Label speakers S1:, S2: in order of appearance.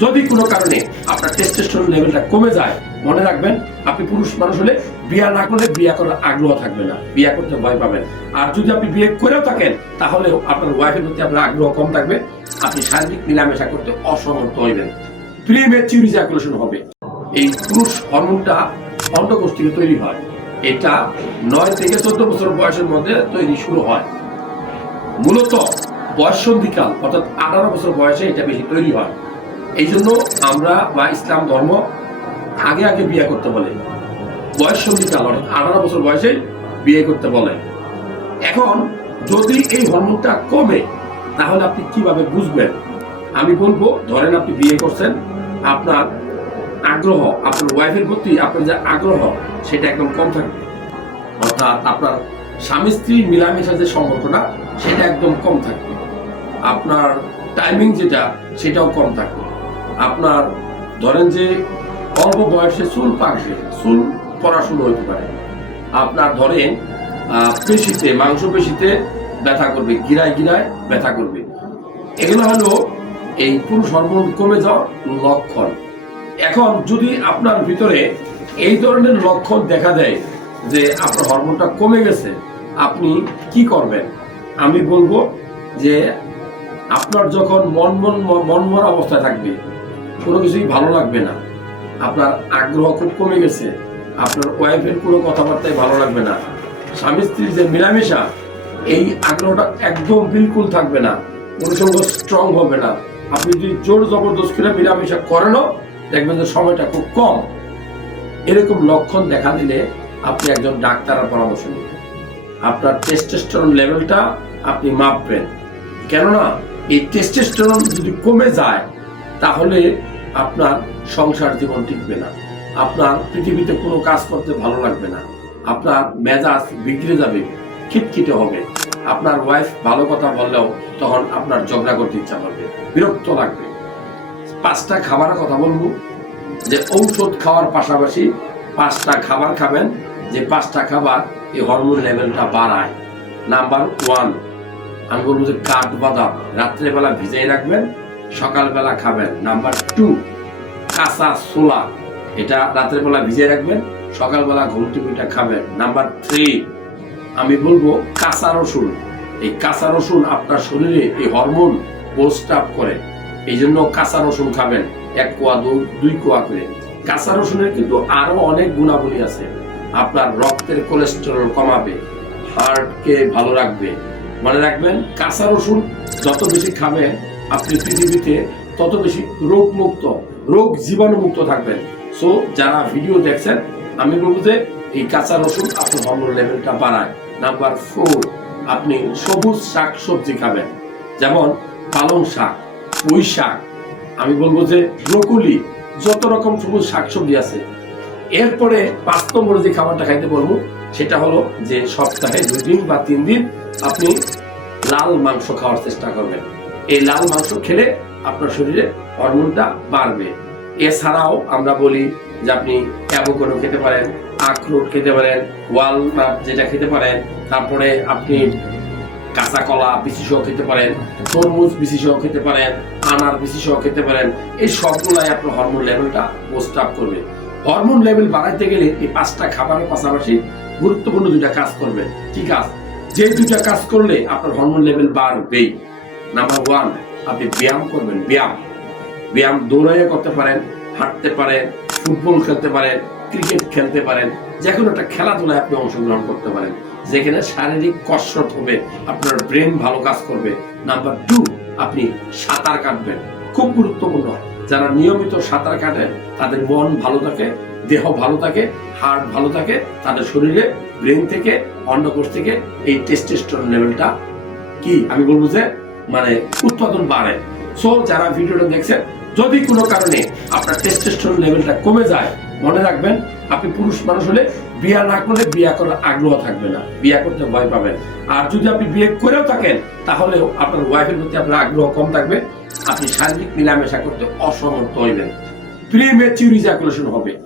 S1: যদি কোনো কারণে আপনার টেস্টোস্টেরন লেভেলটা কমে যায়, মনে রাখবেন, আপনি পুরুষ মানুষ হলে বিয়ে না করলে বিয়ে করার আগ্রহ থাকবে না। বিয়ে করতে ভয় পাবেন। আর যদি আপনি বিয়ে করেও থাকেন, তাহলেও আপনার ওয়াইফের প্রতি আপনার আগ্রহ কম থাকবে। আপনি শারীরিক মেলামেশা করতে অসমর্থ হইবেন। প্রিমেচিউর ইজাকুলেশন হবে। এই পুরুষ হরমোনটা অন্ডকোষ তৈরি হয়। এটা নয় থেকে চোদ্দ বছর বয়সের মধ্যে তৈরি শুরু হয়। মূলত বয়সন্ধিকাল, অর্থাৎ আঠারো বছর বয়সে এটা বেশি তৈরি হয়। এই জন্য আমরা বা ইসলাম ধর্ম আগে আগে বিয়ে করতে বলে। বয়স বয়সন্ধিকাল অর্থাৎ আঠারো বছর বয়সে বিয়ে করতে বলে। এখন যদি এই হরমোনটা কমে, তাহলে আপনি কীভাবে বুঝবেন? আমি বলব, ধরেন আপনি বিয়ে করছেন, আপনার আগ্রহ, আপনার ওয়াইফের প্রতি আপনার যে আগ্রহ, সেটা একদম কম থাকবে। অর্থাৎ আপনার স্বামী স্ত্রী মিলামেশার যে সম্পর্কটা, সেটা একদম কম থাকবে। আপনার টাইমিং যেটা, সেটাও কম থাকবে। আপনার ধরেন যে অল্প বয়সে চুল পাকবে, চুল পড়াশুনো হতে পারে। আপনার ধরেন পেশিতে মাংস পেশিতে ব্যথা করবে গিরায় গিরায় ব্যথা করবে। এগুলো হলো এই পুরুষ হরমোন কমে যাওয়ার লক্ষণ। এখন যদি আপনার ভিতরে এই ধরনের লক্ষণ দেখা দেয় যে আপনার হরমোনটা কমে গেছে, আপনি কি করবেন? আমি বলব যে আপনার যখন মন মন মন মরা অবস্থায় থাকবে কোনো কিছুই ভালো লাগবে না। আপনার আগ্রহ খুব কমে গেছে। আপনার ওয়াইফের কোনো কথাবার্তায় ভালো লাগবে না। স্বামী স্ত্রীর যে মিলামেশা, এই আগ্রহটা একদম বিলকুল থাকবে না। অনুসঙ্গ স্ট্রং হবে না। আপনি যদি জোর জবরদস্ত করে মিলামেশা করেনও দেখবেন যে সময়টা খুব কম। এরকম লক্ষণ দেখা দিলে আপনি একজন ডাক্তারের পরামর্শ নেবেন। আপনার টেস্টোস্টেরন লেভেলটা আপনি মাপবেন। কেননা, এই টেস্টোস্টেরন যদি কমে যায় তাহলে আপনার সংসার জীবন টিকবে না। আপনার পৃথিবীতে কোনো কাজ করতে ভালো লাগবে না। আপনার মেজাজ বিগড়ে যাবে, খিটখিটে হবে। আপনার ওয়াইফ ভালো কথা বললেও তখন আপনার ঝগড়া করতে ইচ্ছা করবে, বিরক্ত লাগবে। পাঁচটা খাবারের কথা বলব। যে ঔষধ খাওয়ার পাশাপাশি পাঁচটা খাবার খাবেন, যে পাঁচটা খাবার এই হরমোন লেভেলটা বাড়ায়। নাম্বার ওয়ান আমি বলব যে কাঠ বাদাম, রাত্রেবেলা ভিজাই রাখবেন সকালবেলা খাবেন। নাম্বার টু কাঁচা ছোলা। এটা রাত্রেবেলা ভিজিয়ে রাখবেন, সকালবেলা ঘুমটি পিঠা খাবেন। নাম্বার থ্রি আমি বলব কাঁচা রসুন। এই কাঁচা রসুন আপনার শরীরে এই হরমোন পোস্ট আপ করে। এই জন্য কাঁচা রসুন খাবেন, এক কোয়া দুই দুই কোয়া করে। কাঁচা রসুনের কিন্তু আরও অনেক গুণাবলী আছে। আপনার রক্তের কোলেস্টেরল কমাবে হার্টকে ভালো রাখবে। মনে রাখবেন, কাঁচা রসুন যত বেশি খাবেন আপনি পৃথিবীতে তত বেশি রোগ মুক্ত রোগ জীবাণু মুক্ত থাকবেন। সো যারা ভিডিও দেখছেন, আমি বলব যে এই কাঁচা রসুন আপনার হরমোন লেভেলটা বাড়ায়। নাম্বার ফোর আপনি সবুজ শাক সবজি খাবেন। যেমন পালং শাক, পুঁই শাক। আমি বলব যে ব্রকুলি, যত রকম সবুজ শাকসবজি আছে। এরপরে পাঁচ নম্বরে যে খাবারটা খাইতে বলব, সেটা হলো যে সপ্তাহে দুই দিন বা তিন দিন আপনি লাল মাংস খাওয়ার চেষ্টা করবেন। এই লাল মাংস খেলে আপনার শরীরে হরমোনটা বাড়বে। এছাড়াও আমরা বলি যে আপনি অ্যাভোকাডো খেতে পারেন, আখরোট খেতে পারেন, ওয়ালনাট যেটা খেতে পারেন, তারপরে আপনি কাঁচা কলা বিচি সহ খেতে পারেন, তরমুজ বিচি সহ খেতে পারেন, আনার বিচি সহ খেতে পারেন, এই সবগুলাই আপনার হরমোন লেভেলটা পোস্ট আপ করবে। হরমোন লেভেল বাড়াইতে গেলে এই পাঁচটা খাবারের পাশাপাশি গুরুত্বপূর্ণ দুইটা কাজ করবে। কি কাজ? যে দুইটা কাজ করলে আপনার হরমোন লেভেল বাড়বেই। নাম্বার ওয়ান আপনি ব্যায়াম করবেন, ব্যায়াম। ব্যায়াম দৌড়াইয়া করতে পারেন, হাঁটতে পারেন, ফুটবল খেলতে পারেন, ক্রিকেট খেলতে পারেন যে কোনো একটা খেলাধুলায় আপনি অংশগ্রহণ করতে পারেন। যেখানে শারীরিক কসরত হবে, আপনার ব্রেন ভালো কাজ করবে। নাম্বার টু আপনি সাঁতার কাটবেন। খুব গুরুত্বপূর্ণ। যারা নিয়মিত সাঁতার কাটে, তাদের মন ভালো থাকে, দেহ ভালো থাকে হার্ট ভালো থাকে, তাদের শরীরে ব্রেন থেকে, অন্ডকোষ থেকে এই টেস্টেস্টোরন লেভেলটা কি? আমি বলব যে মানে উৎপাদন বাড়ে। সো যারা ভিডিওটা দেখছেন, যদি কোনো কারণে আপনার টেস্টোস্টেরন লেভেলটা কমে যায়, মনে রাখবেন, আপনি পুরুষ মানুষ হলে বিয়ে না করলে বিয়ে করার আগ্রহ থাকবে না। বিয়ে করতে ভয় পাবেন। আর যদি আপনি বিয়ে করেও থাকেন, তাহলেও আপনার ওয়াইফের প্রতি আপনার আগ্রহ কম থাকবে। আপনি শারীরিক মিলামেশা করতে অসমর্থ হইবেন। প্রিমেচিউর ইজাকুলেশন হবে।